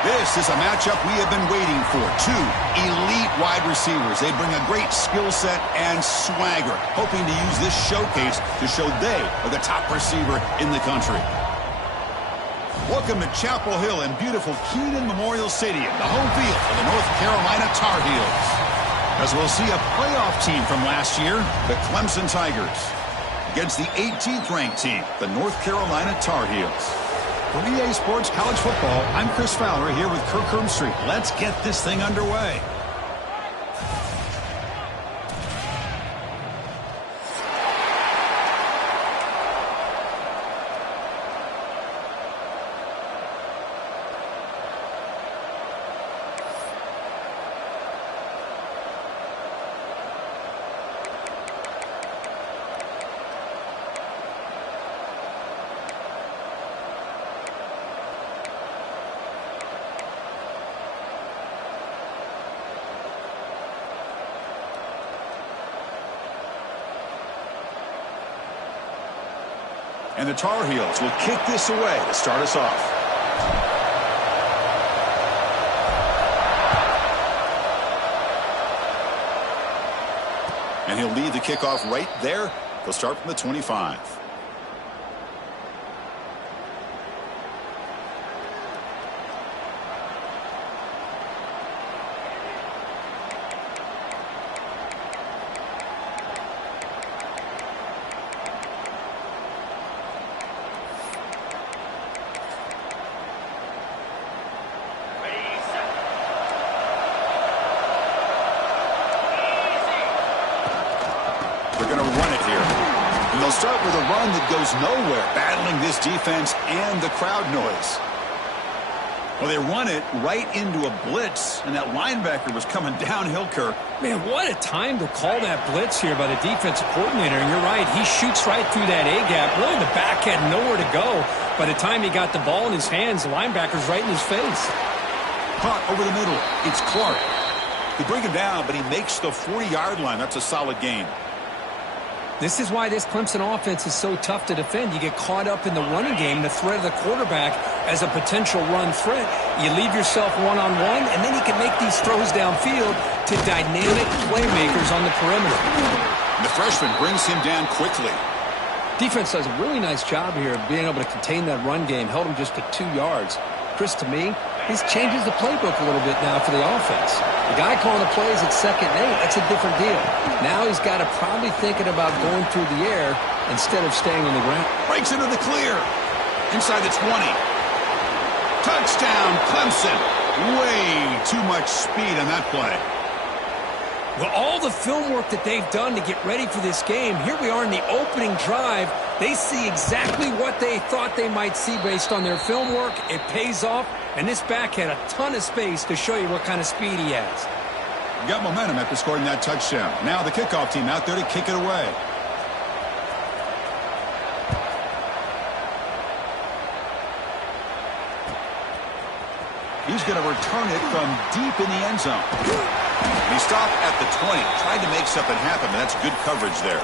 This is a matchup we have been waiting for. Two elite wide receivers. They bring a great skill set and swagger, hoping to use this showcase to show they are the top receiver in the country. Welcome to Chapel Hill in beautiful Kenan Memorial Stadium, the home field for the North Carolina Tar Heels. As we'll see a playoff team from last year, the Clemson Tigers, against the 18th ranked team, the North Carolina Tar Heels. For EA Sports College Football, I'm Chris Fowler here with Kirk Herbstreit. Let's get this thing underway. And the Tar Heels will kick this away to start us off. And he'll lead the kickoff right there. They'll start from the 25. Start with a run that goes nowhere, battling this defense and the crowd noise. Well, they run it right into a blitz, and that linebacker was coming downhill, Kirk. Man, what a time to call that blitz here by the defensive coordinator. And you're right, he shoots right through that A-gap. Really, the back had nowhere to go. By the time he got the ball in his hands, the linebacker's right in his face. Caught over the middle. It's Clark. They bring him down, but he makes the 40-yard line. That's a solid gain. This is why this Clemson offense is so tough to defend. You get caught up in the running game, the threat of the quarterback as a potential run threat. You leave yourself one-on-one, and then you can make these throws downfield to dynamic playmakers on the perimeter. The freshman brings him down quickly. Defense does a really nice job here of being able to contain that run game, held him just to 2 yards. Chris, to me, this changes the playbook a little bit now for the offense. The guy calling the plays at 2nd and 8, that's a different deal. Now he's got to probably thinking about going through the air instead of staying on the ground. Breaks into the clear. Inside the 20. Touchdown, Clemson. Way too much speed on that play. Well, all the film work that they've done to get ready for this game, here we are in the opening drive. They see exactly what they thought they might see based on their film work. It pays off, and this back had a ton of space to show you what kind of speed he has. Got momentum after scoring that touchdown. Now the kickoff team out there to kick it away. He's going to return it from deep in the end zone. He stopped at the 20, tried to make something happen, but that's good coverage there.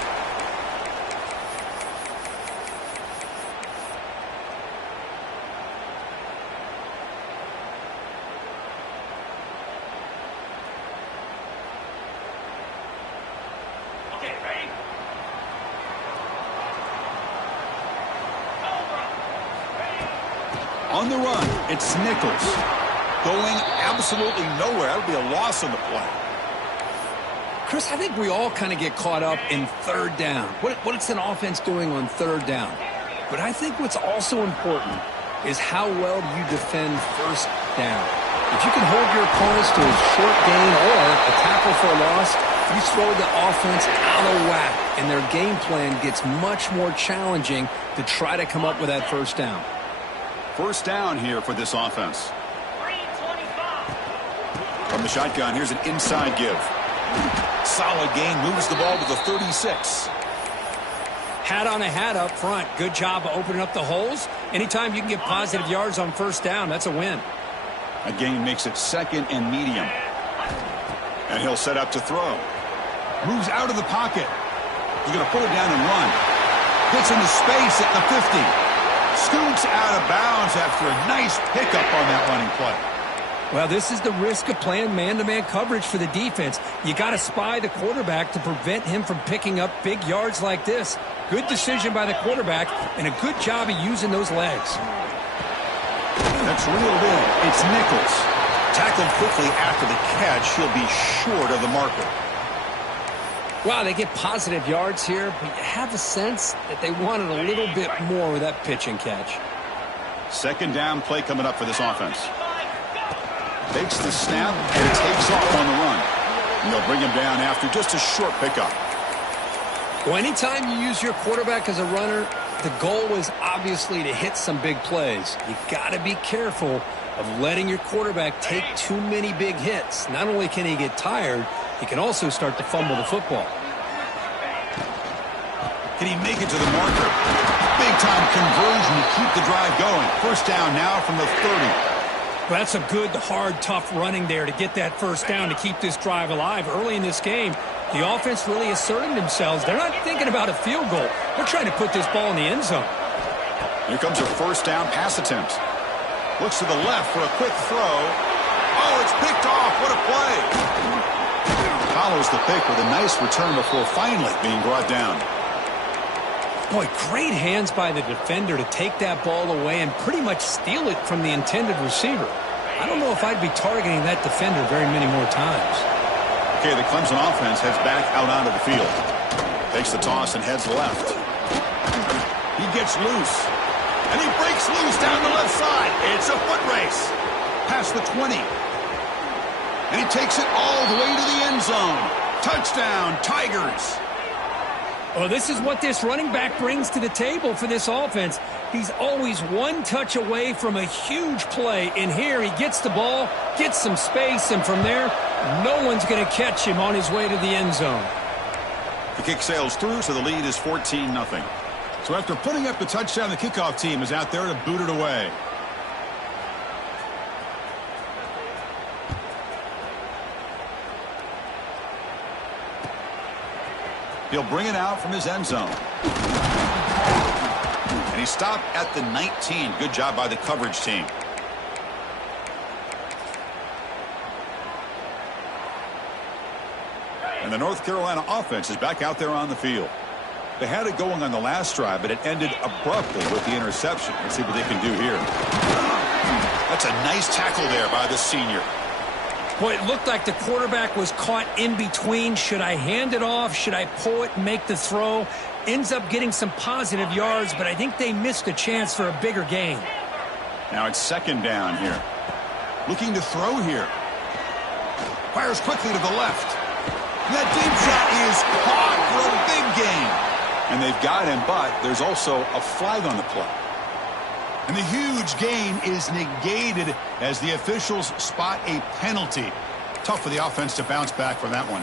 On the run, it's Nichols. Going absolutely nowhere. That would be a loss on the play. Chris, I think we all kind of get caught up in 3rd down. What's an offense doing on 3rd down? But I think what's also important is how well you defend 1st down. If you can hold your opponents to a short gain or a tackle for a loss, you throw the offense out of whack, and their game plan gets much more challenging to try to come up with that 1st down. 1st down here for this offense. From the shotgun, here's an inside give. Solid gain, moves the ball to the 36. Hat on a hat up front. Good job of opening up the holes. Anytime you can get positive yards on 1st down, that's a win. A gain makes it 2nd and medium. And he'll set up to throw. Moves out of the pocket. He's going to put it down and run. Gets into space at the 50. Scoots out of bounds after a nice pickup on that running play. Well, this is the risk of playing man-to-man coverage for the defense. You got to spy the quarterback to prevent him from picking up big yards like this. Good decision by the quarterback, and a good job of using those legs. That's reeled in. It's Nichols. Tackled quickly after the catch. He'll be short of the marker. Wow, they get positive yards here, but you have a sense that they wanted a little bit more with that pitch and catch. Second down play coming up for this offense. Takes the snap and takes off on the run. And they'll bring him down after just a short pickup. Well, anytime you use your quarterback as a runner, the goal is obviously to hit some big plays. You got to be careful of letting your quarterback take too many big hits. Not only can he get tired, he can also start to fumble the football. Can he make it to the marker? Big-time conversion to keep the drive going. First down now from the 30. Well, that's a good, hard, tough running there to get that first down to keep this drive alive. Early in this game, the offense really asserting themselves. They're not thinking about a field goal. They're trying to put this ball in the end zone. Here comes a first down pass attempt. Looks to the left for a quick throw. Oh, it's picked off. What a play. Follows the pick with a nice return before finally being brought down. Boy, great hands by the defender to take that ball away and pretty much steal it from the intended receiver. I don't know if I'd be targeting that defender very many more times. Okay, the Clemson offense heads back out onto the field. Takes the toss and heads left. He gets loose. And he breaks loose down the left side. It's a foot race. Past the 20. And he takes it all the way to the end zone. Touchdown, Tigers. Well, this is what this running back brings to the table for this offense. He's always one touch away from a huge play. And here he gets the ball, gets some space, and from there, no one's going to catch him on his way to the end zone. The kick sails through, so the lead is 14-0. So after putting up the touchdown, the kickoff team is out there to boot it away. He'll bring it out from his end zone. And he stopped at the 19. Good job by the coverage team. And the North Carolina offense is back out there on the field. They had it going on the last drive, but it ended abruptly with the interception. Let's see what they can do here. That's a nice tackle there by the senior. Boy, it looked like the quarterback was caught in between. Should I hand it off? Should I pull it and make the throw? Ends up getting some positive yards, but I think they missed a chance for a bigger gain. Now it's second down here. Looking to throw here. Fires quickly to the left. That deep shot is caught for a big gain. And they've got him, but there's also a flag on the play. And the huge gain is negated as the officials spot a penalty. Tough for the offense to bounce back from that one.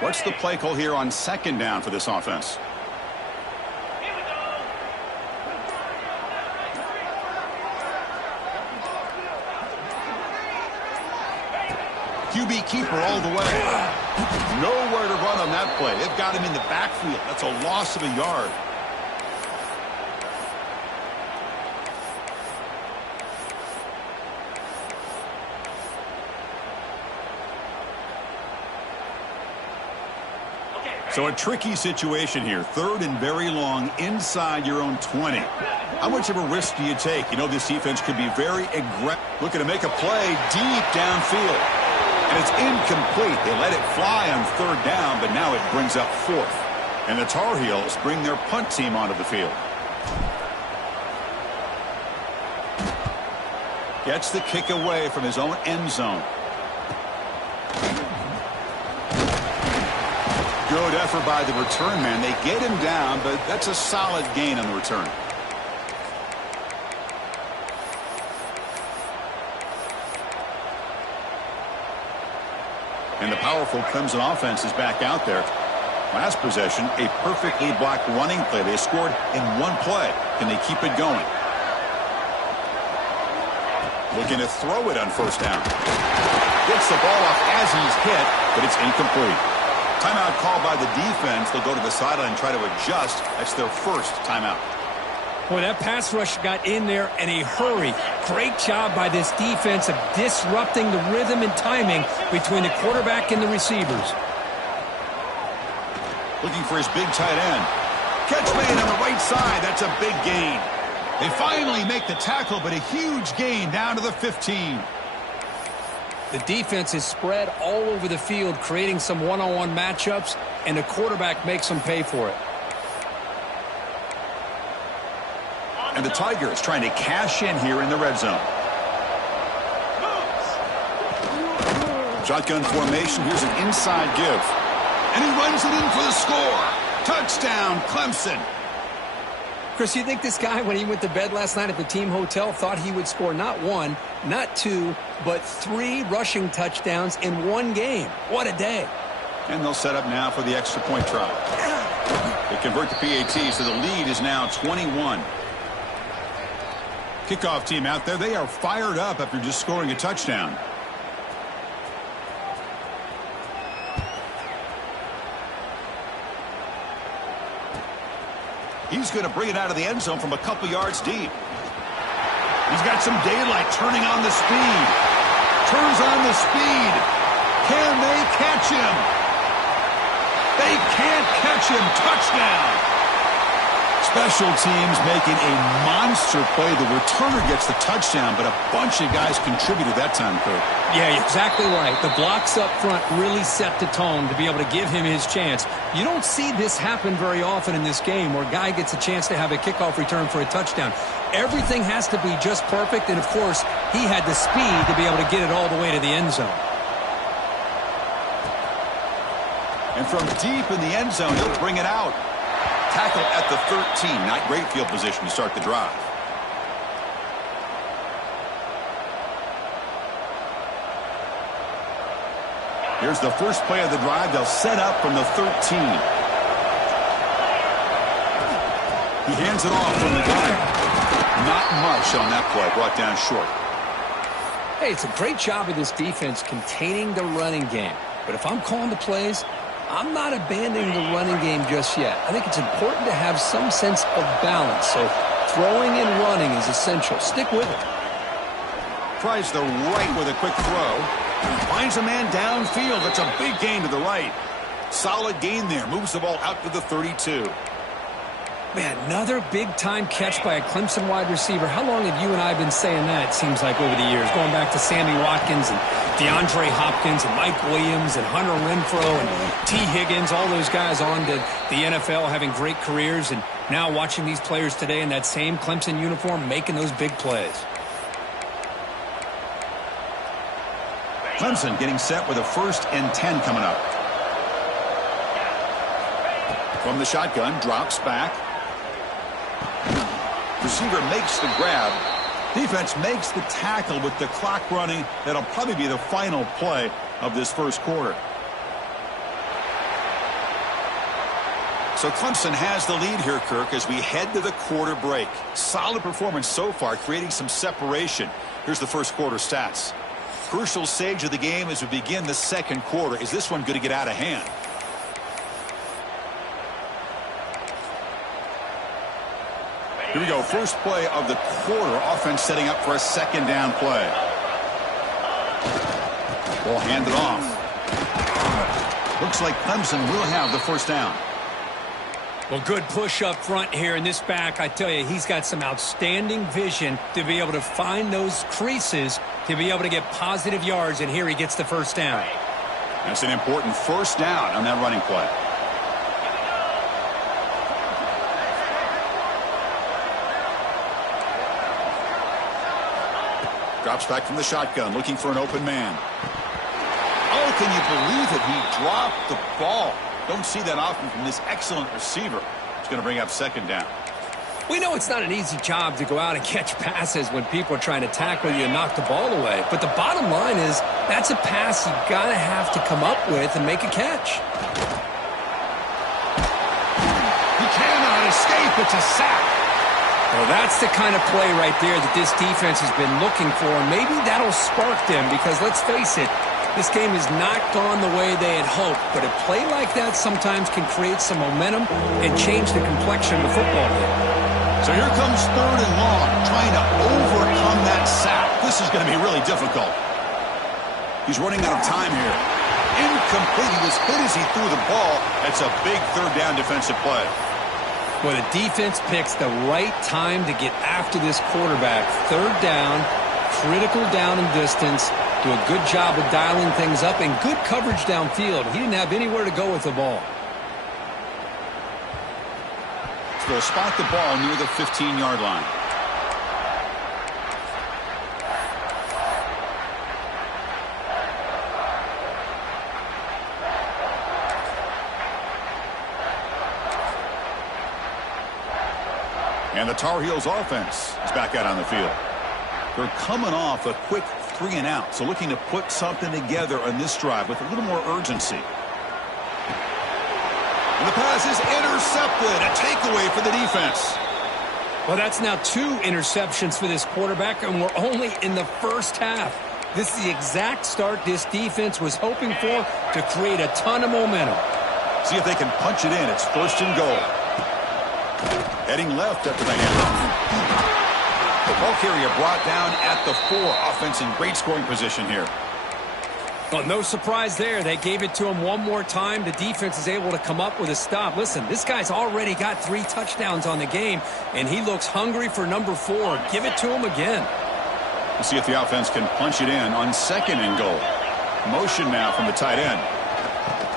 What's the play call here on second down for this offense? QB keeper all the way. Nowhere to run on that play. They've got him in the backfield. That's a loss of a yard. So a tricky situation here. Third and very long inside your own 20. How much of a risk do you take? You know, this defense could be very aggressive. Looking to make a play deep downfield. And it's incomplete. They let it fly on third down, but now it brings up fourth. And the Tar Heels bring their punt team onto the field. Gets the kick away from his own end zone. Good effort by the return man. They get him down, but that's a solid gain on the return. And the powerful Clemson offense is back out there. Last possession, a perfectly blocked running play. They scored in one play. Can they keep it going? Looking to throw it on first down. Gets the ball off as he's hit, but it's incomplete. Timeout called by the defense. They'll go to the sideline and try to adjust. That's their first timeout. Boy, that pass rush got in there in a hurry. Great job by this defense of disrupting the rhythm and timing between the quarterback and the receivers. Looking for his big tight end. Catch made on the right side. That's a big gain. They finally make the tackle, but a huge gain down to the 15. The defense is spread all over the field, creating some one-on-one matchups, and the quarterback makes them pay for it. And the Tigers trying to cash in here in the red zone. Shotgun formation. Here's an inside give. And he runs it in for the score. Touchdown, Clemson. Chris, you think this guy, when he went to bed last night at the team hotel, thought he would score not one, not two, but 3 rushing touchdowns in one game? What a day. And they'll set up now for the extra point try. They convert the PAT, so the lead is now 21. Kickoff team out there, they are fired up after just scoring a touchdown. He's going to bring it out of the end zone from a couple yards deep. He's got some daylight, turning on the speed. Turns on the speed. Can they catch him? They can't catch him. Touchdown. Special teams making a monster play. The returner gets the touchdown, but a bunch of guys contributed that time, Kirk. Yeah, exactly right. The blocks up front really set the tone to be able to give him his chance. You don't see this happen very often in this game where a guy gets a chance to have a kickoff return for a touchdown. Everything has to be just perfect, and of course, he had the speed to be able to get it all the way to the end zone. And from deep in the end zone, he'll bring it out. Tackle at the 13. Not great field position to start the drive. Here's the first play of the drive. They'll set up from the 13. He hands it off from the gun. Not much on that play. Brought down short. Hey, it's a great job of this defense containing the running game. But if I'm calling the plays, I'm not abandoning the running game just yet. I think it's important to have some sense of balance. So throwing and running is essential. Stick with it. Tries the right with a quick throw. Finds a man downfield. That's a big gain to the right. Solid gain there. Moves the ball out to the 32. Man, another big-time catch by a Clemson wide receiver. How long have you and I been saying that, it seems like, over the years? Going back to Sammy Watkins and DeAndre Hopkins and Mike Williams and Hunter Renfrow and T. Higgins, all those guys on to the NFL having great careers, and now watching these players today in that same Clemson uniform making those big plays. Clemson getting set with a 1st and 10 coming up. From the shotgun, drops back. Receiver makes the grab. Defense makes the tackle with the clock running. That'll probably be the final play of this first quarter. So Clemson has the lead here, Kirk, as we head to the quarter break. Solid performance so far, creating some separation. Here's the first quarter stats. Crucial stage of the game as we begin the second quarter. Is this one going to get out of hand? Here we go. First play of the quarter. Offense setting up for a 2nd down play. Ball handed off. Looks like Clemson will have the 1st down. Well, good push up front here in this back. I tell you, he's got some outstanding vision to be able to find those creases to be able to get positive yards, and here he gets the 1st down. That's an important 1st down on that running play. Drops back from the shotgun, looking for an open man. Oh, can you believe it? He dropped the ball. Don't see that often from this excellent receiver. It's going to bring up 2nd down. We know it's not an easy job to go out and catch passes when people are trying to tackle you and knock the ball away. But the bottom line is that's a pass you got to have to come up with and make a catch. He cannot escape. It's a sack. Well, that's the kind of play right there that this defense has been looking for. Maybe that'll spark them because, let's face it, this game has not gone the way they had hoped. But a play like that sometimes can create some momentum and change the complexion of the football game. So here comes 3rd and long, trying to overcome that sack. This is going to be really difficult. He's running out of time here. Incomplete. He was hit as he threw the ball. That's a big 3rd down defensive play. Well, the defense picks the right time to get after this quarterback. 3rd down, critical down and distance. Do a good job of dialing things up and good coverage downfield. He didn't have anywhere to go with the ball. So they'll spot the ball near the 15-yard line. And the Tar Heels offense is back out on the field. They're coming off a quick 3-and-out, so looking to put something together on this drive with a little more urgency. And the pass is intercepted. A takeaway for the defense. Well, that's now 2 interceptions for this quarterback, and we're only in the first half. This is the exact start this defense was hoping for to create a ton of momentum. See if they can punch it in. It's 1st and goal. Heading left after the handoff. The ball carrier brought down at the 4. Offense in great scoring position here. Well, no surprise there. They gave it to him one more time. The defense is able to come up with a stop. Listen, this guy's already got 3 touchdowns on the game, and he looks hungry for number 4. Give it to him again. We'll see if the offense can punch it in on 2nd and goal. Motion now from the tight end.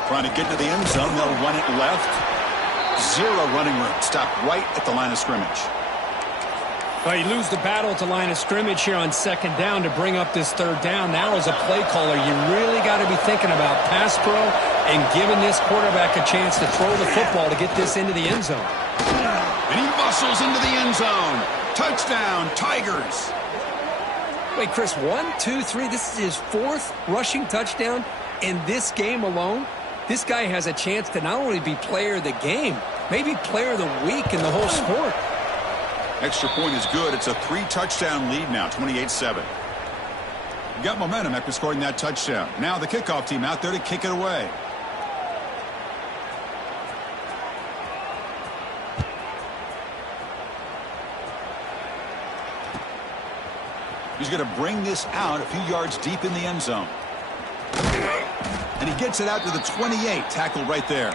Trying to get to the end zone. They'll run it left. 0 running room. Stop right at the line of scrimmage. Well, you lose the battle at the line of scrimmage here on 2nd down to bring up this 3rd down. Now, as a play caller, you really got to be thinking about pass pro and giving this quarterback a chance to throw the football to get this into the end zone. And he muscles into the end zone. Touchdown, Tigers. Wait, Chris, 1, 2, 3. This is his 4th rushing touchdown in this game alone. This guy has a chance to not only be player of the game, maybe player of the week in the whole sport. Extra point is good. It's a 3-touchdown lead now, 28-7. You got momentum after scoring that touchdown. Now the kickoff team out there to kick it away. He's going to bring this out a few yards deep in the end zone. And he gets it out to the 28. Tackled right there.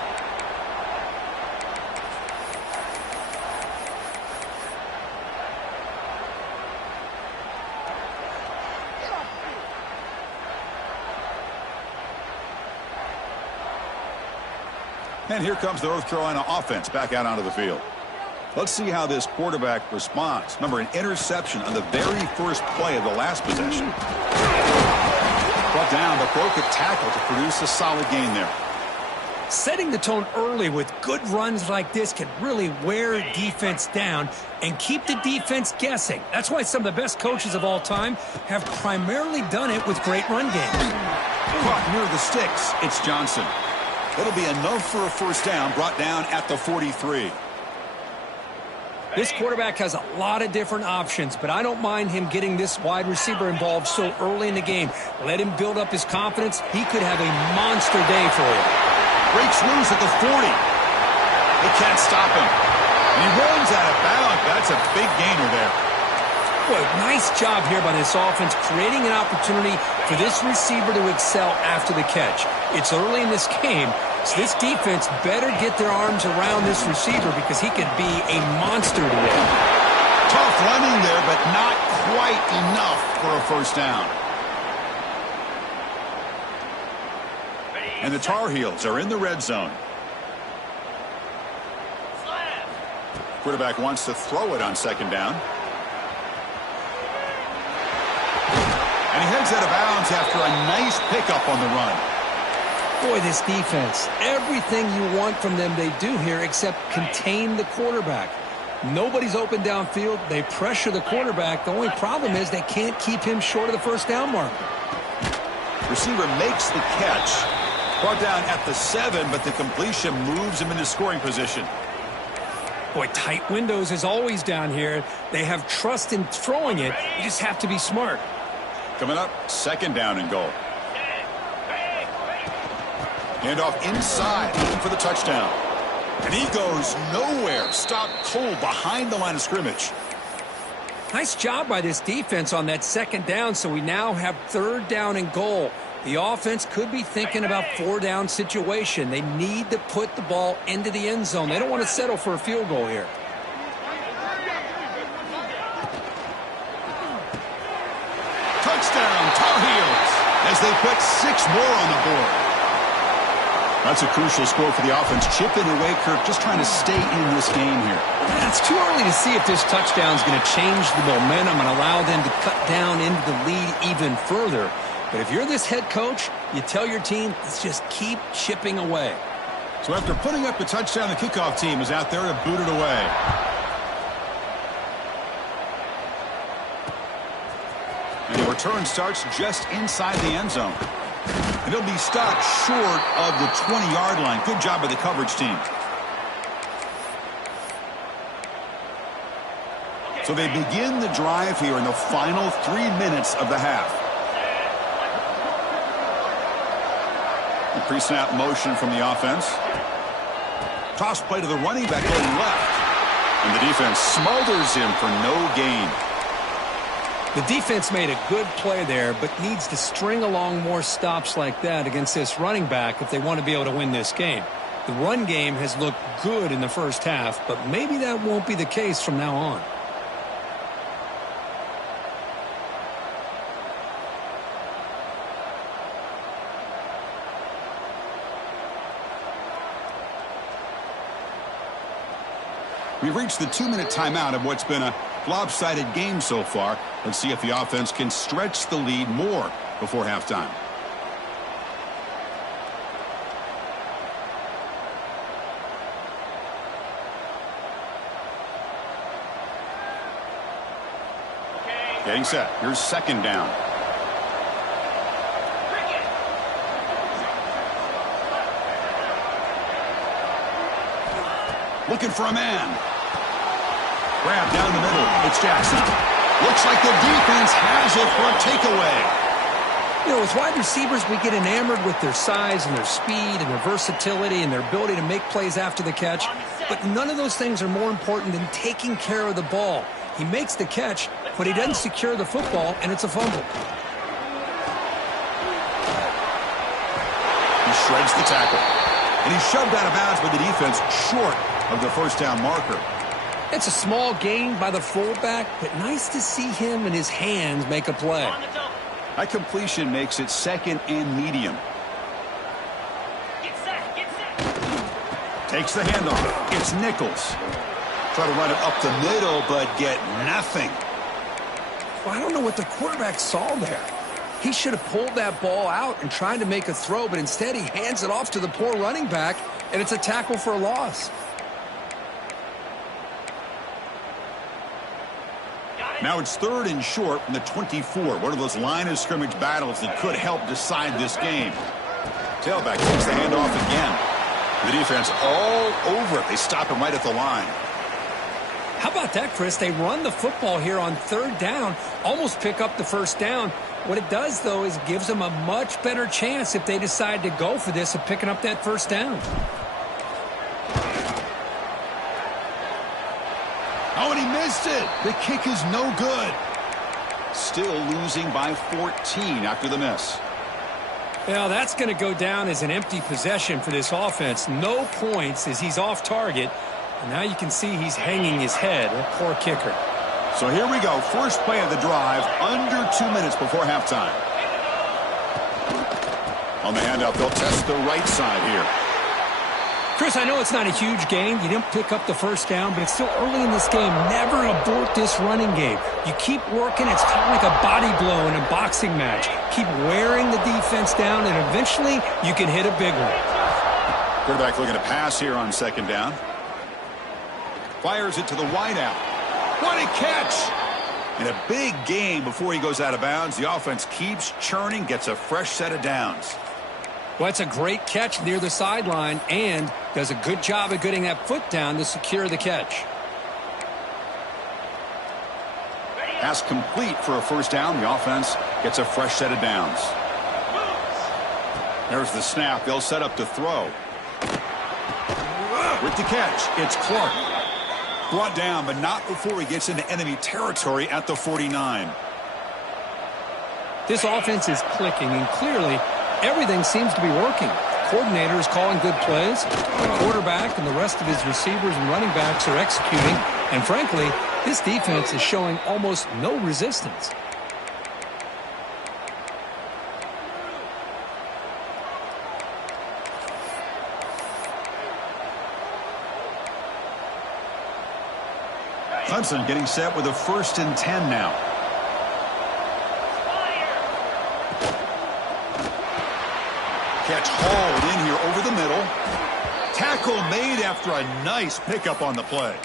And here comes the North Carolina offense back out onto the field. Let's see how this quarterback responds. Remember, an interception on the very first play of the last possession. Brought down, but broke a tackle to produce a solid gain there. Setting the tone early with good runs like this can really wear defense down and keep the defense guessing. That's why some of the best coaches of all time have primarily done it with great run games. Caught near the sticks. It's Johnson. That'll be enough for a 1st down, brought down at the 43. This quarterback has a lot of different options, but I don't mind him getting this wide receiver involved so early in the game. Let him build up his confidence. He could have a monster day for you. Breaks loose at the 40. They can't stop him. And he runs out of bounds. That's a big gainer there. Boy, nice job here by this offense, creating an opportunity for this receiver to excel after the catch. It's early in this game, so this defense better get their arms around this receiver because he could be a monster today. Tough running there, but not quite enough for a 1st down. And the Tar Heels are in the red zone. Quarterback wants to throw it on 2nd down. And he heads out of bounds after a nice pickup on the run. Boy, this defense, everything you want from them they do here except contain the quarterback. Nobody's open downfield. They pressure the quarterback. The only problem is they can't keep him short of the 1st down marker. Receiver makes the catch. Brought down at the 7, but the completion moves him into scoring position. Boy, tight windows is always down here. They have trust in throwing it. You just have to be smart. Coming up, 2nd down and goal. Handoff inside, looking for the touchdown. And he goes nowhere. Stopped cold behind the line of scrimmage. Nice job by this defense on that second down, so we now have third down and goal. The offense could be thinking about four-down situation. They need to put the ball into the end zone. They don't want to settle for a field goal here. Touchdown, Tar Heels, as they put 6 more on the board. That's a crucial score for the offense. Chipping away, Kirk, just trying to stay in this game here. Yeah, it's too early to see if this touchdown is going to change the momentum and allow them to cut down into the lead even further. But if you're this head coach, you tell your team, let's just keep chipping away. So after putting up the touchdown, the kickoff team is out there to boot it away. And the return starts just inside the end zone. And he'll be stopped short of the 20-yard line. Good job by the coverage team. So they begin the drive here in the final 3 minutes of the half. The pre-snap motion from the offense. Toss play to the running back going left. And the defense smothers him for no gain. The defense made a good play there, but needs to string along more stops like that against this running back if they want to be able to win this game. The run game has looked good in the first half, but maybe that won't be the case from now on. We've reached the 2-minute timeout of what's been a lopsided game so far. Let's see if the offense can stretch the lead more before halftime. Getting set. Here's second down. Looking for a man. Grab down the middle. It's Jackson. Looks like the defense has it for a takeaway. You know, as wide receivers, we get enamored with their size and their speed and their versatility and their ability to make plays after the catch. But none of those things are more important than taking care of the ball. He makes the catch, but he doesn't secure the football, and it's a fumble. He shreds the tackle. And he's shoved out of bounds by the defense short of the first down marker. It's a small gain by the fullback, but nice to see him and his hands make a play. That completion makes it second and medium. Takes the handoff. It's Nichols. Try to run it up the middle, but get nothing. Well, I don't know what the quarterback saw there. He should have pulled that ball out and tried to make a throw, but instead he hands it off to the poor running back, and it's a tackle for a loss. Now it's third and short from the 24. One of those line of scrimmage battles that could help decide this game. Tailback takes the handoff again. The defense all over it. They stop him right at the line. How about that, Chris? They run the football here on third down, almost pick up the first down. What it does, though, is gives them a much better chance if they decide to go for this of picking up that first down. Oh, and he missed it. The kick is no good. Still losing by 14 after the miss. Well, that's going to go down as an empty possession for this offense. No points as he's off target. And now you can see he's hanging his head. A poor kicker. So here we go. First play of the drive, under 2 minutes before halftime. On the handoff, they'll test the right side here. Chris, I know it's not a huge gain. You didn't pick up the first down, but it's still early in this game. Never abort this running game. You keep working. It's kind of like a body blow in a boxing match. Keep wearing the defense down, and eventually you can hit a big one. Quarterback looking to pass here on second down. Fires it to the wideout. What a catch! In a big game before he goes out of bounds, the offense keeps churning, gets a fresh set of downs. Well, it's a great catch near the sideline and does a good job of getting that foot down to secure the catch. Pass complete for a first down. The offense gets a fresh set of downs. There's the snap. They'll set up to throw. With the catch, it's Clark. Brought down, but not before he gets into enemy territory at the 49. This offense is clicking, and clearly everything seems to be working. The coordinator is calling good plays. The quarterback and the rest of his receivers and running backs are executing. And frankly, this defense is showing almost no resistance. Clemson getting set with a 1st and 10 now. Catch hauled in here over the middle. Tackle made after a nice pickup on the play.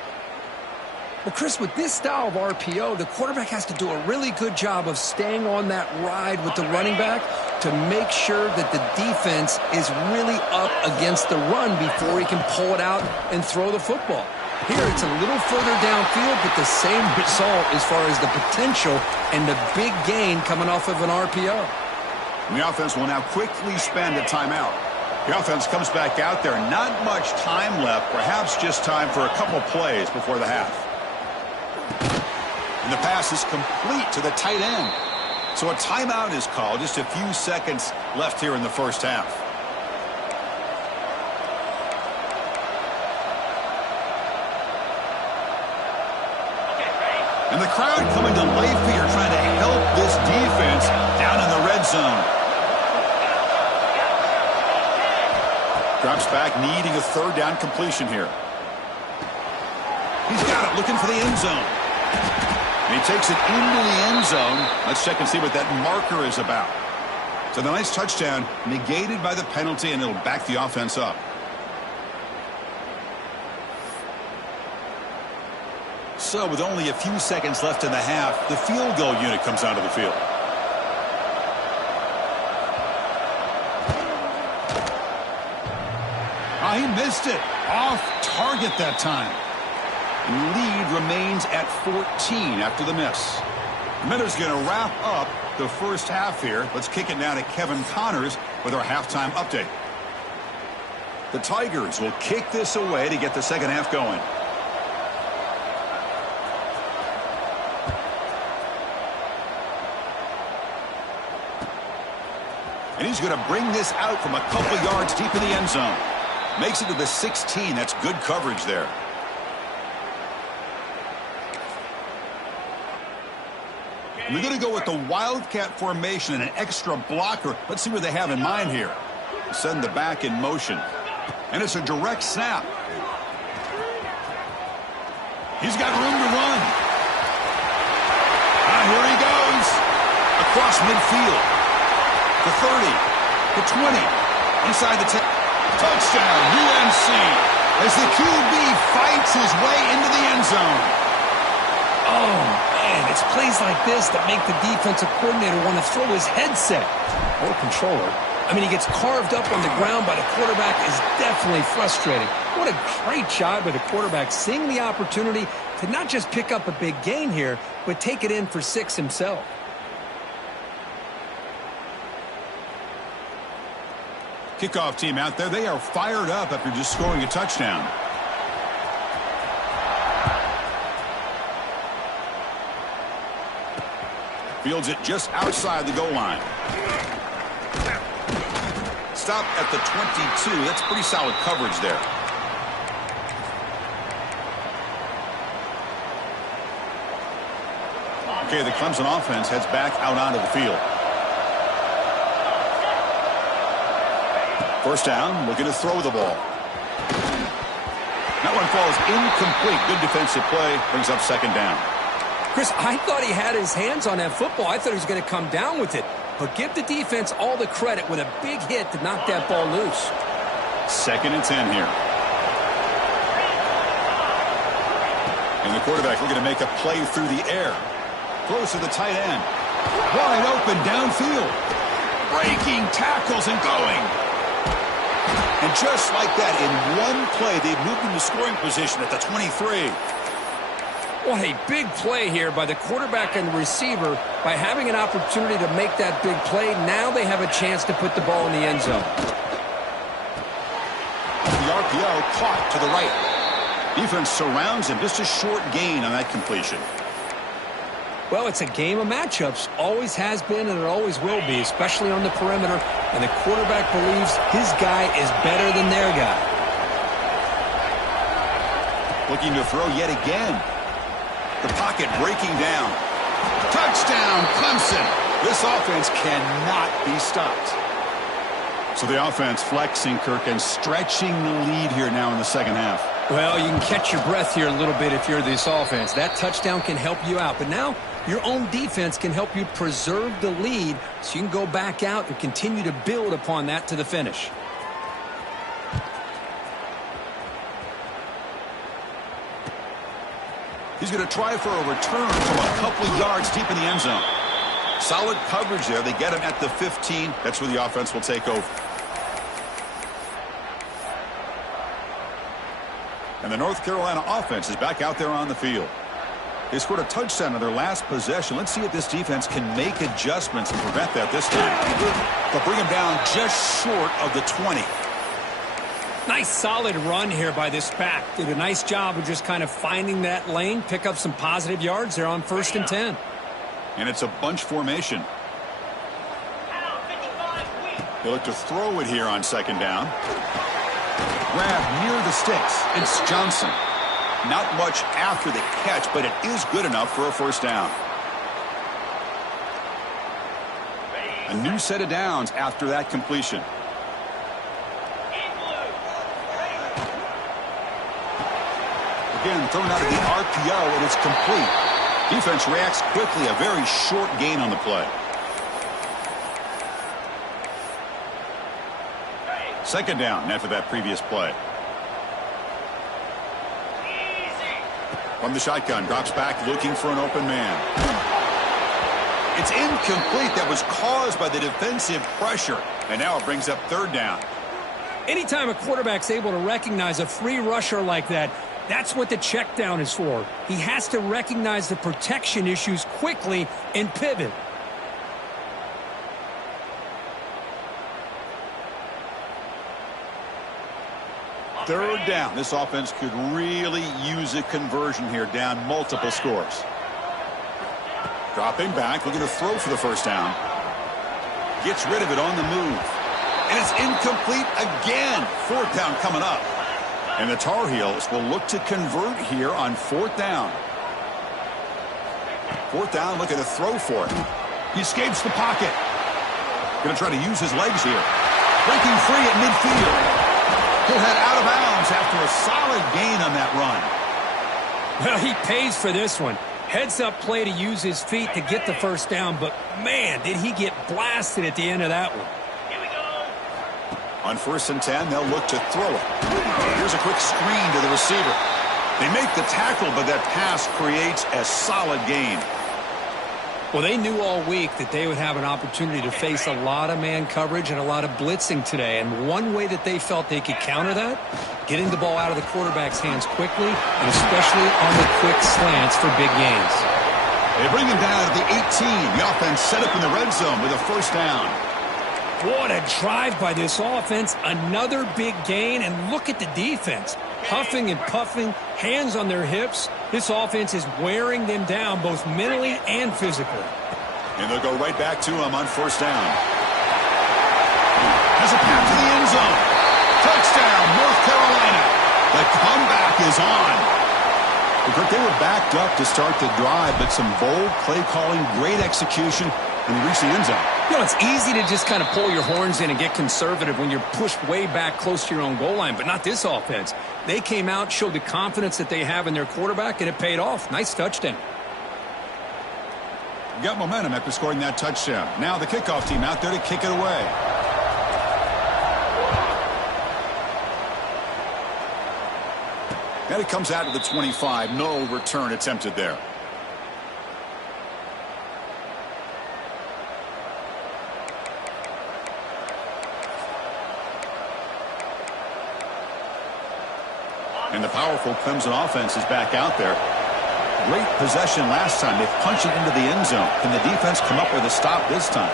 Well, Chris, with this style of RPO, the quarterback has to do a really good job of staying on that ride with the running back to make sure that the defense is really up against the run before he can pull it out and throw the football. Here, it's a little further downfield, but the same result as far as the potential and the big gain coming off of an RPO. The offense will now quickly spend a timeout. The offense comes back out there. Not much time left, perhaps just time for a couple plays before the half. And the pass is complete to the tight end. So a timeout is called. Just a few seconds left here in the first half. And the crowd coming to life here, trying to help this defense down in the red zone. Drops back, needing a 3rd down completion here. He's got it, looking for the end zone. And he takes it into the end zone. Let's check and see what that marker is about. So the nice touchdown negated by the penalty, and it'll back the offense up. So with only a few seconds left in the half, the field goal unit comes onto the field. Oh, he missed it. Off target that time. And lead remains at 14 after the miss. Miller's going to wrap up the first half here. Let's kick it now to Kevin Connors with our halftime update. The Tigers will kick this away to get the second half going. And he's going to bring this out from a couple yards deep in the end zone. Makes it to the 16. That's good coverage there. And they're going to go with the Wildcat formation and an extra blocker. Let's see what they have in mind here. Send the back in motion. And it's a direct snap. He's got room to run. Here he goes. Across midfield. The 30. The 20. Inside the 10. Touchdown, UNC. As the QB fights his way into the end zone. Oh, man, it's plays like this that make the defensive coordinator want to throw his headset. Or controller. I mean, he gets carved up on the ground by the quarterback is definitely frustrating. What a great job by the quarterback seeing the opportunity to not just pick up a big gain here, but take it in for 6 himself. Kickoff team out there, they are fired up after just scoring a touchdown. Fields it just outside the goal line. Stop at the 22. That's pretty solid coverage there. Okay, the Clemson offense heads back out onto the field. First down, looking to throw the ball. That one falls incomplete. Good defensive play, brings up second down. Chris, I thought he had his hands on that football. I thought he was going to come down with it. But give the defense all the credit with a big hit to knock that ball loose. Second and 10 here. And the quarterback looking to make a play through the air. Throws to the tight end. Wide open downfield. Breaking tackles and going. And just like that, in one play, they've moved into scoring position at the 23. Well, a big play here by the quarterback and the receiver by having an opportunity to make that big play. Now they have a chance to put the ball in the end zone. The RPO caught to the right. Defense surrounds him. Just a short gain on that completion. Well, it's a game of matchups. Always has been and it always will be, especially on the perimeter. And the quarterback believes his guy is better than their guy. Looking to throw yet again. The pocket breaking down. Touchdown, Clemson. This offense cannot be stopped. So the offense flexing, Kirk, and stretching the lead here now in the second half. Well, you can catch your breath here a little bit if you're this offense. That touchdown can help you out. But now your own defense can help you preserve the lead so you can go back out and continue to build upon that to the finish. He's going to try for a return from a couple yards deep in the end zone. Solid coverage there. They get him at the 15. That's where the offense will take over. And the North Carolina offense is back out there on the field. They scored a touchdown in their last possession. Let's see if this defense can make adjustments and prevent that this time. They'll bring him down just short of the 20. Nice solid run here by this back. Did a nice job of just kind of finding that lane, pick up some positive yards there on 1st and 10. And it's a bunch formation. They look to throw it here on 2nd down. Grab near the sticks. It's Johnson. Not much after the catch, but it is good enough for a 1st down. A new set of downs after that completion. Again, thrown out of the RPO, and it's complete. Defense reacts quickly. A very short gain on the play. 2nd down after that previous play. From the shotgun, drops back looking for an open man. It's incomplete. That was caused by the defensive pressure. And now it brings up 3rd down. Anytime a quarterback's able to recognize a free rusher like that, that's what the check down is for. He has to recognize the protection issues quickly and pivot. Third down. This offense could really use a conversion here, down multiple scores. Dropping back, looking to throw for the 1st down. Gets rid of it on the move. And it's incomplete again. 4th down coming up. And the Tar Heels will look to convert here on 4th down. 4th down, looking to throw for it. He escapes the pocket. Going to try to use his legs here. Breaking free at midfield. He'll head out of bounds after a solid gain on that run. Well, he pays for this one. Heads-up play to use his feet to get the 1st down, but, man, did he get blasted at the end of that one. On 1st and 10, they'll look to throw it. Here's a quick screen to the receiver. They make the tackle, but that pass creates a solid gain. Well, they knew all week that they would have an opportunity to face a lot of man coverage and a lot of blitzing today. And one way that they felt they could counter that, getting the ball out of the quarterback's hands quickly, and especially on the quick slants for big gains. They bring him down at the 18. The offense set up in the red zone with a 1st down. What a drive by this offense. Another big gain, and look at the defense. Huffing and puffing, hands on their hips. This offense is wearing them down both mentally and physically. And they'll go right back to him on 1st down. Has a pass to the end zone. Touchdown, North Carolina. The comeback is on. They were backed up to start the drive, but some bold play calling, great execution, and they reached the end zone. You know, it's easy to just kind of pull your horns in and get conservative when you're pushed way back close to your own goal line, but not this offense. They came out, showed the confidence that they have in their quarterback, and it paid off. Nice touchdown. Got momentum after scoring that touchdown. Now the kickoff team out there to kick it away. And it comes out to the 25. No return attempted there. And the powerful Clemson offense is back out there. Great possession last time. They punch it into the end zone. Can the defense come up with a stop this time?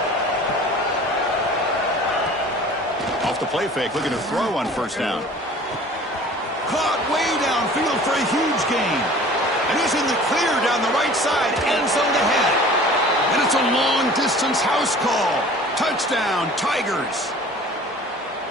Off the play fake, looking to throw on 1st down. Caught way downfield for a huge gain. And he's in the clear down the right side, end zone ahead. And it's a long-distance house call. Touchdown, Tigers.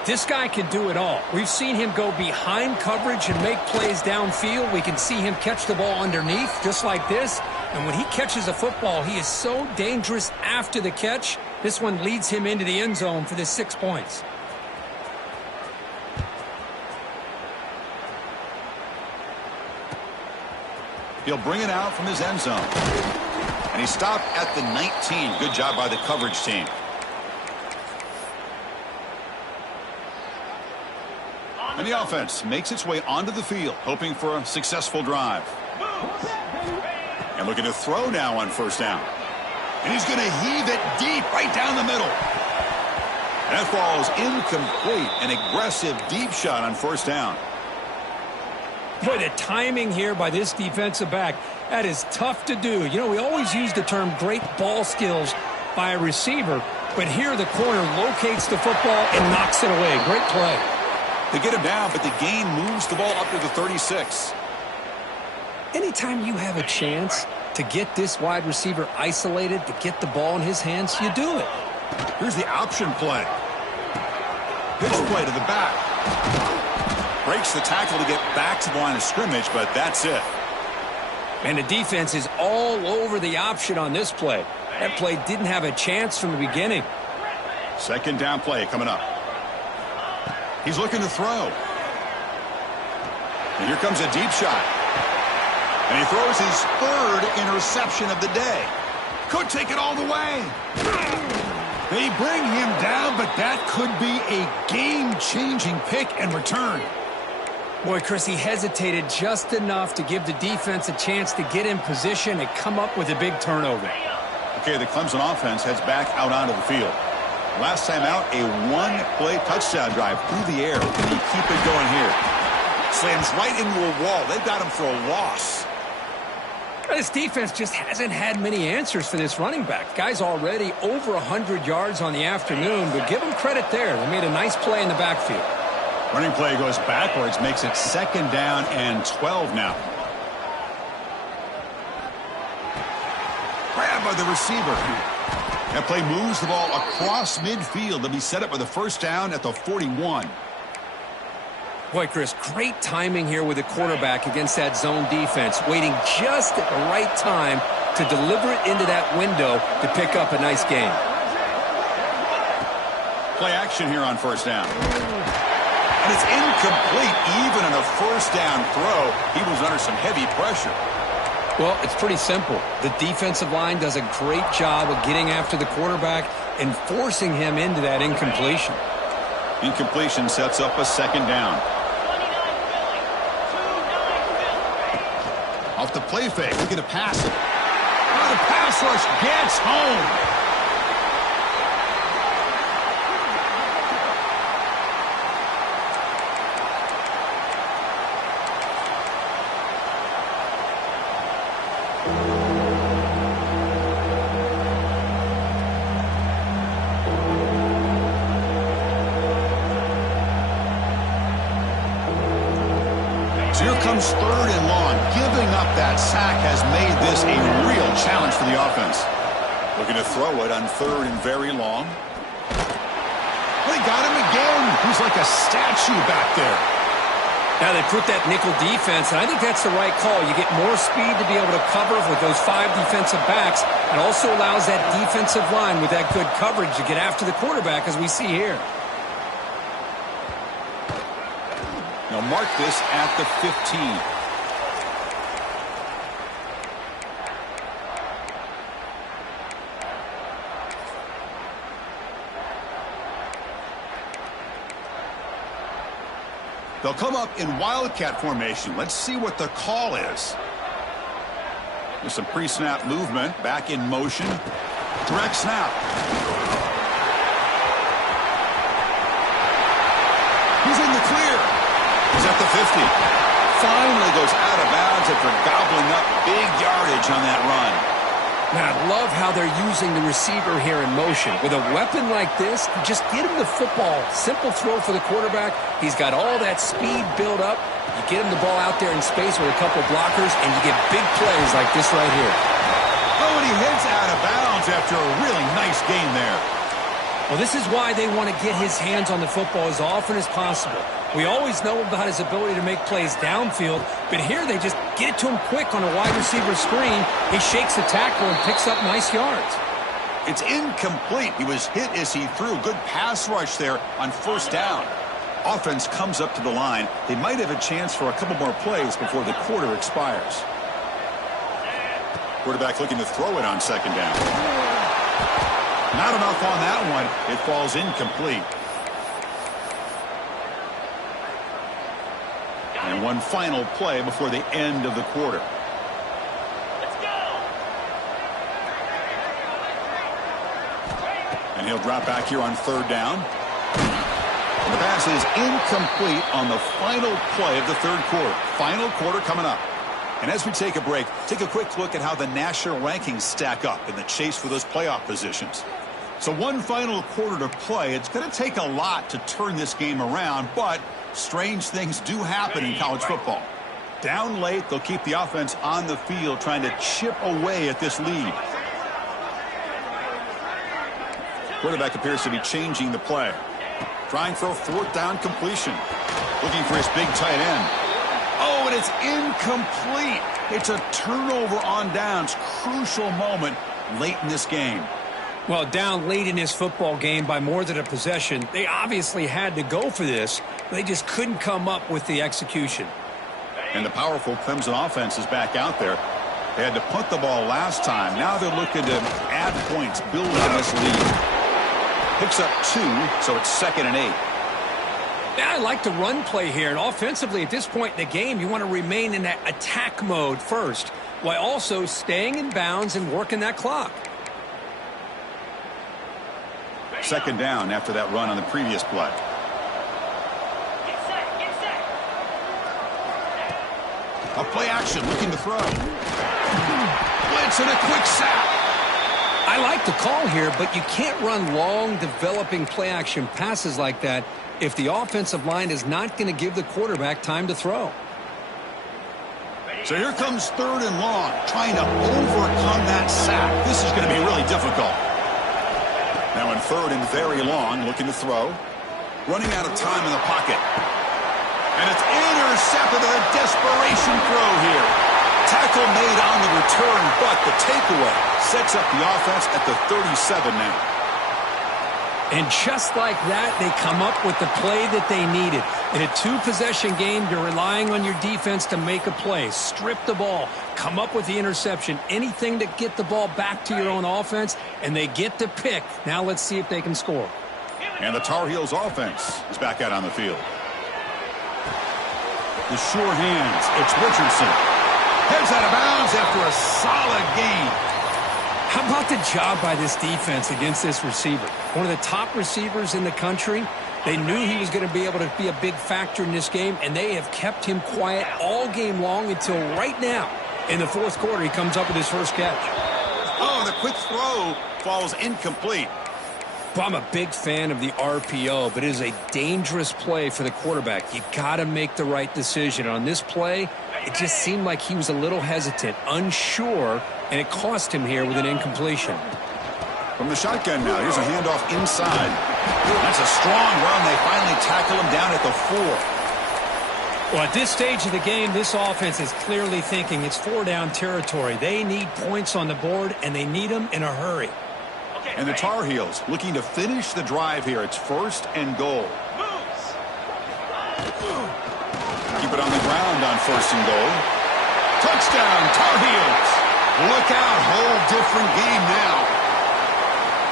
This guy can do it all. We've seen him go behind coverage and make plays downfield. We can see him catch the ball underneath, just like this. And when he catches a football, he is so dangerous after the catch. This one leads him into the end zone for the 6 points. He'll bring it out from his end zone. And he stopped at the 19. Good job by the coverage team. And the offense makes its way onto the field, hoping for a successful drive. And looking to throw now on first down. And he's going to heave it deep right down the middle. And that falls incomplete. An aggressive deep shot on first down. Boy, the timing here by this defensive back, that is tough to do. You know, we always use the term great ball skills by a receiver, but here the corner locates the football and knocks it away. Great play. They get him down, but the gain moves the ball up to the 36. Anytime you have a chance to get this wide receiver isolated, to get the ball in his hands, you do it. Here's the option play. Pitch play to the back. Breaks the tackle to get back to the line of scrimmage, but that's it. And the defense is all over the option on this play. That play didn't have a chance from the beginning. Second down play coming up. He's looking to throw. And here comes a deep shot. And he throws his third interception of the day. Could take it all the way. They bring him down, but that could be a game-changing pick and return. Boy, Chris, he hesitated just enough to give the defense a chance to get in position and come up with a big turnover. Okay, the Clemson offense heads back out onto the field. Last time out, a one-play touchdown drive through the air. Can he keep it going here? Slams right into a wall. They've got him for a loss. This defense just hasn't had many answers for this running back. Guy's already over 100 yards on the afternoon, but give him credit there. They made a nice play in the backfield. Running play goes backwards, makes it second down and 12 now. Grab by the receiver. That play moves the ball across midfield to be set up with a first down at the 41. Boy, Chris, great timing here with the quarterback against that zone defense, waiting just at the right time to deliver it into that window to pick up a nice gain. Play action here on first down. And it's incomplete even on a first down throw. He was under some heavy pressure. Well, it's pretty simple. The defensive line does a great job of getting after the quarterback and forcing him into that incompletion. Incompletion sets up a second down. Off the play fake, looking to pass it. Oh, the pass rush gets home. Here comes third and long. Giving up that sack has made this a real challenge for the offense. Looking to throw it on third and very long. They got him again. He's like a statue back there. Now they put that nickel defense, and I think that's the right call. You get more speed to be able to cover with those 5 defensive backs. It also allows that defensive line with that good coverage to get after the quarterback, as we see here. Now mark this at the 15. They'll come up in wildcat formation. Let's see what the call is. There's some pre-snap movement. Back in motion. Direct snap. He's in the clear. He's at the 50. Finally goes out of bounds after gobbling up big yardage on that run. Man, I love how they're using the receiver here in motion. With a weapon like this, just get him the football. Simple throw for the quarterback. He's got all that speed built up. You get him the ball out there in space with a couple blockers, and you get big plays like this right here. Oh, and he heads out of bounds after a really nice gain there. Well, this is why they want to get his hands on the football as often as possible. We always know about his ability to make plays downfield, but here they just get it to him quick on a wide receiver screen. He shakes the tackle and picks up nice yards. It's incomplete. He was hit as he threw. Good pass rush there on first down. Offense comes up to the line. They might have a chance for a couple more plays before the quarter expires. Quarterback looking to throw it on second down. Not enough on that one. It falls incomplete. And one final play before the end of the quarter. Let's go. And he'll drop back here on third down. And the pass is incomplete on the final play of the third quarter. Final quarter coming up. And as we take a break, take a quick look at how the national rankings stack up in the chase for those playoff positions. So one final quarter to play. It's going to take a lot to turn this game around, but strange things do happen in college football. Down late, they'll keep the offense on the field trying to chip away at this lead. Quarterback appears to be changing the play. Trying for a fourth down completion. Looking for his big tight end. Oh, and it's incomplete. It's a turnover on downs. Crucial moment late in this game. Well, down late in this football game by more than a possession, they obviously had to go for this. They just couldn't come up with the execution. And the powerful Clemson offense is back out there. They had to punt the ball last time. Now they're looking to add points, build on this lead. Picks up 2, so it's 2nd and 8. Yeah, I like the run play here. And offensively, at this point in the game, you want to remain in that attack mode first, while also staying in bounds and working that clock. 2nd down after that run on the previous play. Get set. Get set. A play action looking to throw. Blitz and a quick sack. I like the call here, but you can't run long, developing play-action passes like that if the offensive line is not going to give the quarterback time to throw. So here comes 3rd and long, trying to overcome that sack. This is going to be really difficult. Now in 3rd and very long, looking to throw. Running out of time in the pocket. And it's intercepted, a desperation throw here. Tackle made on the return, but the takeaway sets up the offense at the 37 now. And just like that, they come up with the play that they needed. In a 2-possession game, you're relying on your defense to make a play, strip the ball, come up with the interception, anything to get the ball back to your own offense, and they get to pick. Now let's see if they can score. And the Tar Heels offense is back out on the field. The sure hands, it's Richardson. Heads out of bounds after a solid gain. How about the job by this defense against this receiver? One of the top receivers in the country. They knew he was going to be able to be a big factor in this game, and they have kept him quiet all game long until right now. In the 4th quarter, he comes up with his first catch. Oh, the quick throw falls incomplete. Well, I'm a big fan of the RPO, but it is a dangerous play for the quarterback. You got to make the right decision. On this play, it just seemed like he was a little hesitant, unsure, and it cost him here with an incompletion. From the shotgun now, here's a handoff inside. That's a strong run. They finally tackle him down at the 4. Well, at this stage of the game, this offense is clearly thinking it's 4-down territory. They need points on the board, and they need them in a hurry. And the Tar Heels looking to finish the drive here. It's 1st and goal. Keep it on the ground on 1st and goal. Touchdown, Tar Heels. Look out, whole different game now.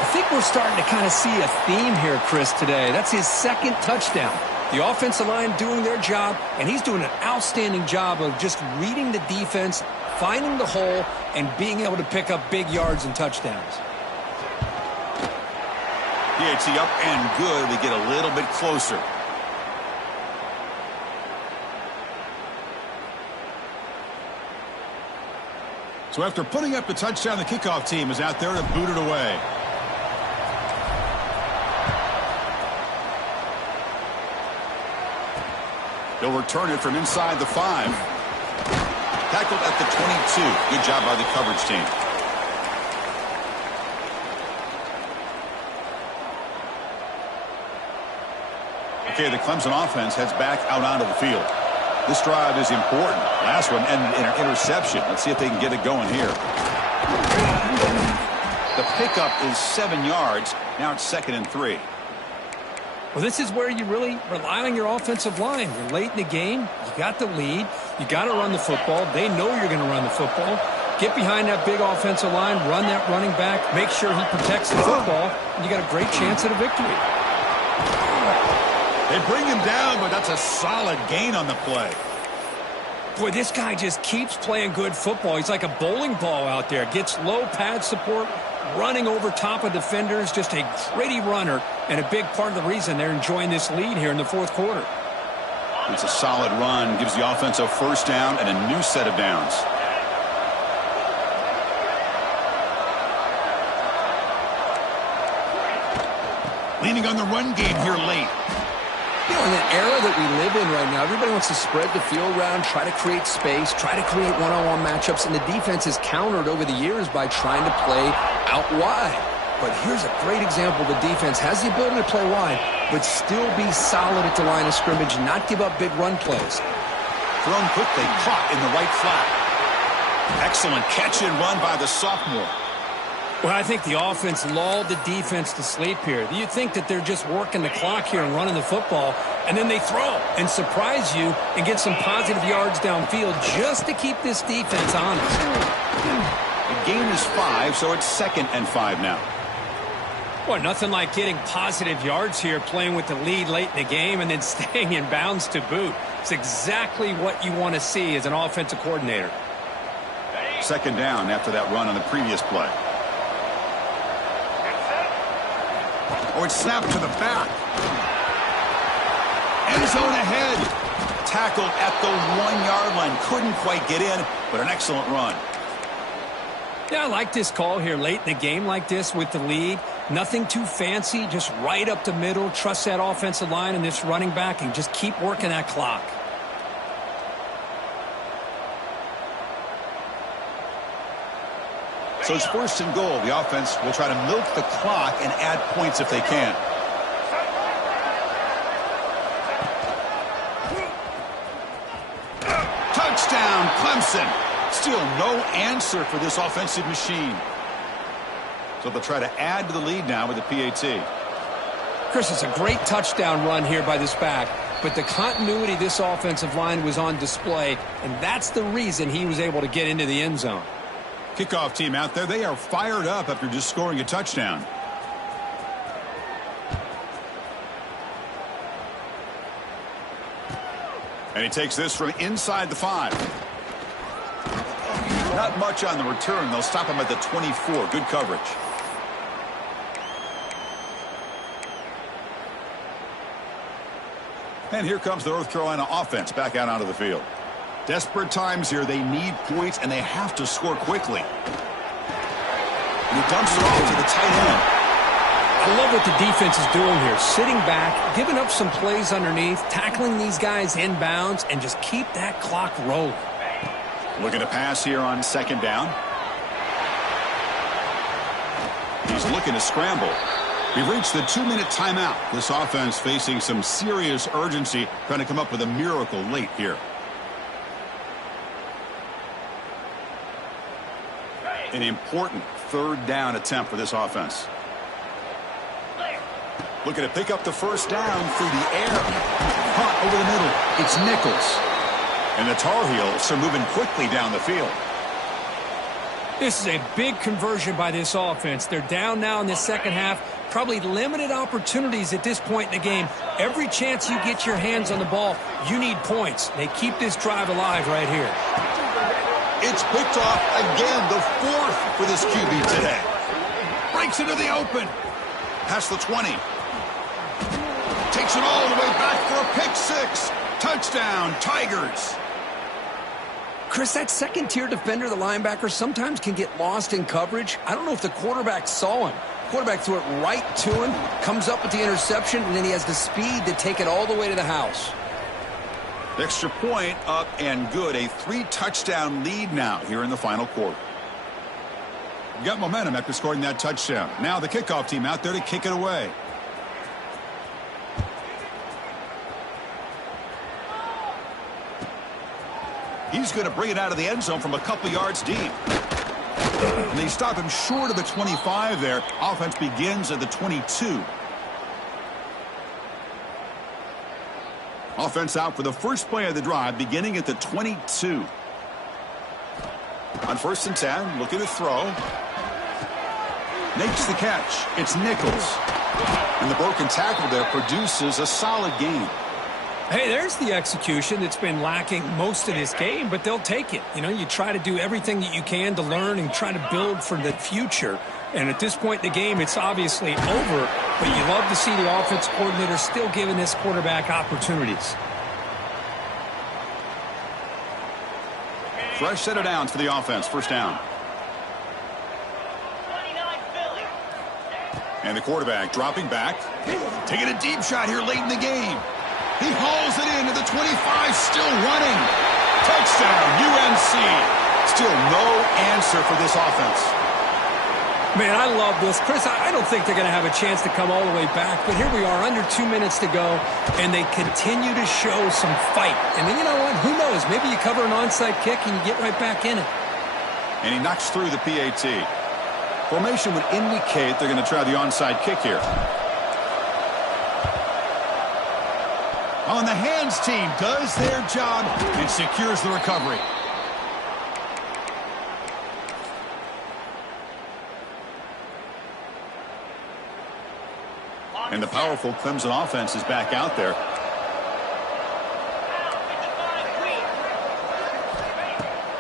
I think we're starting to kind of see a theme here, Chris, today. That's his 2nd touchdown. The offensive line doing their job, and he's doing an outstanding job of just reading the defense, finding the hole, and being able to pick up big yards and touchdowns. PHC up and good. They get a little bit closer. So after putting up the touchdown, the kickoff team is out there to boot it away. He'll return it from inside the 5. Tackled at the 22. Good job by the coverage team. Okay, the Clemson offense heads back out onto the field. This drive is important. Last one ended in an interception. Let's see if they can get it going here. The pickup is 7 yards. Now it's 2nd and 3. Well, this is where you really rely on your offensive line. You're late in the game. You got the lead. You got to run the football. They know you're going to run the football. Get behind that big offensive line. Run that running back. Make sure he protects the football. And you got a great chance at a victory. They bring him down, but that's a solid gain on the play. Boy, this guy just keeps playing good football. He's like a bowling ball out there. Gets low pad support, running over top of defenders. Just a gritty runner, and a big part of the reason they're enjoying this lead here in the 4th quarter. It's a solid run. Gives the offense a first down and a new set of downs. Leaning on the run game here late. You know, in the era that we live in right now, everybody wants to spread the field around, try to create space, try to create one-on-one matchups, and the defense is countered over the years by trying to play out wide. But here's a great example. The defense has the ability to play wide, but still be solid at the line of scrimmage, not give up big run plays. Thrown quickly, caught in the right flat. Excellent catch and run by the sophomore. Well, I think the offense lulled the defense to sleep here. You'd think that they're just working the clock here and running the football, and then they throw and surprise you and get some positive yards downfield just to keep this defense honest. The gain is 5, so it's 2nd and 5 now. Well, nothing like getting positive yards here, playing with the lead late in the game and then staying in bounds to boot. It's exactly what you want to see as an offensive coordinator. 2nd down after that run on the previous play. Oh, it's snapped to the back. End zone ahead. Tackled at the 1-yard line. Couldn't quite get in, but an excellent run. Yeah, I like this call here late in the game like this with the lead. Nothing too fancy, just right up the middle. Trust that offensive line and this running back and just keep working that clock. So it's 1st and goal. The offense will try to milk the clock and add points if they can. Touchdown, Clemson. Still no answer for this offensive machine. So they'll try to add to the lead now with the PAT. Chris, it's a great touchdown run here by this back, but the continuity of this offensive line was on display, and that's the reason he was able to get into the end zone. Kickoff team out there, they are fired up after just scoring a touchdown. And he takes this from inside the 5. Not much on the return. They'll stop him at the 24. Good coverage. And here comes the North Carolina offense back out onto the field. Desperate times here. They need points, and they have to score quickly. And he dumps it off to the tight end. I love what the defense is doing here. Sitting back, giving up some plays underneath, tackling these guys inbounds, and just keep that clock rolling. Looking to pass here on 2nd down. He's looking to scramble. We've reached the 2-minute timeout. This offense facing some serious urgency, trying to come up with a miracle late here. An important 3rd down attempt for this offense. Looking to pick up the 1st down through the air. Caught over the middle. It's Nichols. And the Tar Heels are moving quickly down the field. This is a big conversion by this offense. They're down now in the 2nd half. Probably limited opportunities at this point in the game. Every chance you get your hands on the ball, you need points. They keep this drive alive right here. It's picked off again, the 4th for this QB today. Breaks into the open. Past the 20. Takes it all the way back for a pick 6. Touchdown, Tigers. Chris, that second-tier defender, the linebacker, sometimes can get lost in coverage. I don't know if the quarterback saw him. Quarterback threw it right to him, comes up with the interception, and then he has the speed to take it all the way to the house. Extra point up and good. A 3-touchdown lead now here in the final quarter. Got momentum after scoring that touchdown. Now the kickoff team out there to kick it away. He's going to bring it out of the end zone from a couple yards deep. And they stop him short of the 25 there. Offense begins at the 22. Offense out for the first play of the drive, beginning at the 22. On 1st and 10, looking to throw. Makes the catch. It's Nichols. And the broken tackle there produces a solid gain. Hey, there's the execution that's been lacking most of this game, but they'll take it. You know, you try to do everything that you can to learn and try to build for the future. And at this point in the game, it's obviously over, but you love to see the offense coordinator still giving this quarterback opportunities. Fresh set of downs for the offense. First down. 29 Philly. And the quarterback dropping back. Taking a deep shot here late in the game. He hauls it in to the 25, still running. Touchdown, UNC. Still no answer for this offense. Man, I love this. Chris, I don't think they're going to have a chance to come all the way back, but here we are, under 2 minutes to go, and they continue to show some fight. And then, you know what? Who knows? Maybe you cover an onside kick and you get right back in it. And he knocks through the PAT. Formation would indicate they're going to try the onside kick here. On the hands team does their job and secures the recovery. And the powerful Clemson offense is back out there.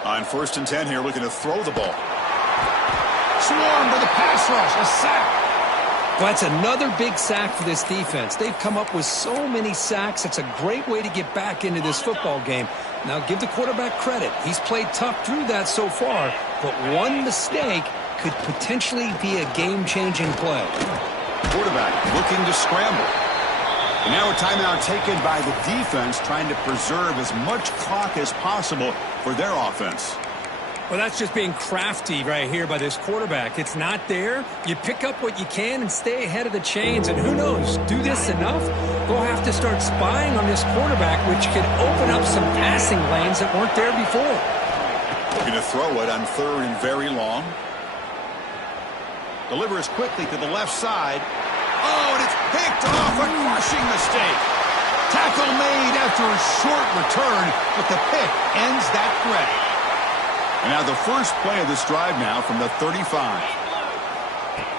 On 1st and 10 here, looking to throw the ball. Swarm to the pass rush, a sack. Well, that's another big sack for this defense. They've come up with so many sacks. It's a great way to get back into this football game. Now, give the quarterback credit. He's played tough through that so far, but one mistake could potentially be a game-changing play. Quarterback looking to scramble. And now a timeout taken by the defense, trying to preserve as much clock as possible for their offense. Well, that's just being crafty right here by this quarterback. It's not there. You pick up what you can and stay ahead of the chains. And who knows, do this enough, they'll have to start spying on this quarterback, which could open up some passing lanes that weren't there before. Looking to throw it on 3rd and very long. Delivers quickly to the left side. Oh, and it's picked off. A crushing mistake. Tackle made after a short return, but the pick ends that threat. And now the first play of this drive now from the 35.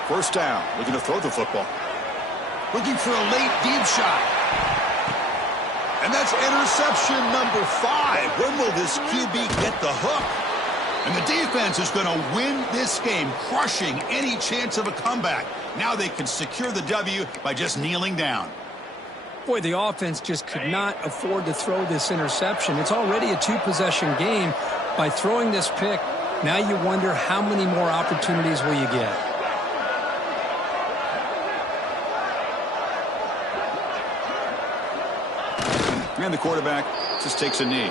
First down, looking to throw the football. Looking for a late deep shot. And that's interception number 5. When will this QB get the hook? And the defense is going to win this game, crushing any chance of a comeback. Now they can secure the W by just kneeling down. Boy, the offense just could not afford to throw this interception. It's already a 2-possession game. By throwing this pick, now you wonder how many more opportunities will you get. And the quarterback just takes a knee.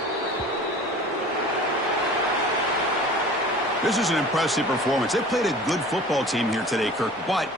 This is an impressive performance. They played a good football team here today, Kirk, but